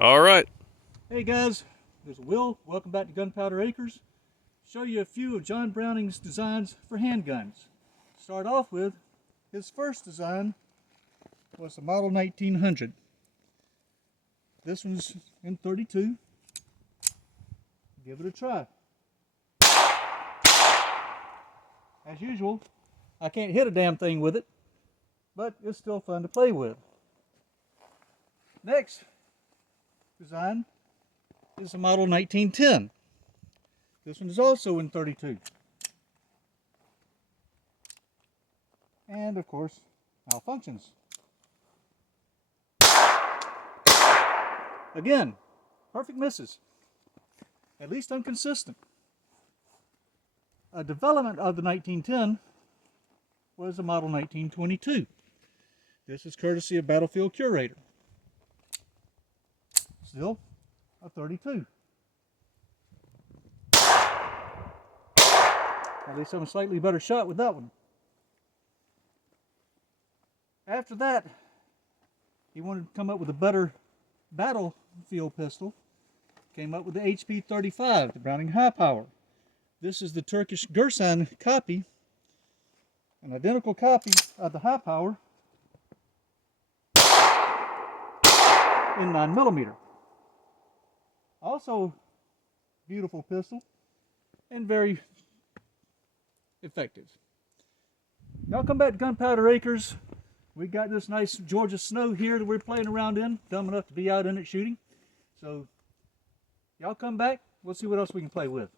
All right. Hey guys, this is Will. Welcome back to Gunpowder Acres. Show you a few of John Browning's designs for handguns. Start off with his first design was the Model 1900. This one's in 32. Give it a try. As usual, I can't hit a damn thing with it, but it's still fun to play with. Next design is the Model 1910. This one is also in 32. And of course, malfunctions. Again, perfect misses. At least I'm consistent. A development of the 1910 was the Model 1922. This is courtesy of Battlefield Curator. Still a 32. At least I'm a slightly better shot with that one. After that, he wanted to come up with a better battlefield pistol. Came up with the HP 35, the Browning High Power. This is the Turkish Gürsan copy, an identical copy of the High Power in 9mm. Also, beautiful pistol and very effective. Now come back to Gunpowder Acres. We got this nice Georgia snow here that we're playing around in. Dumb enough to be out in it shooting. So y'all come back. We'll see what else we can play with.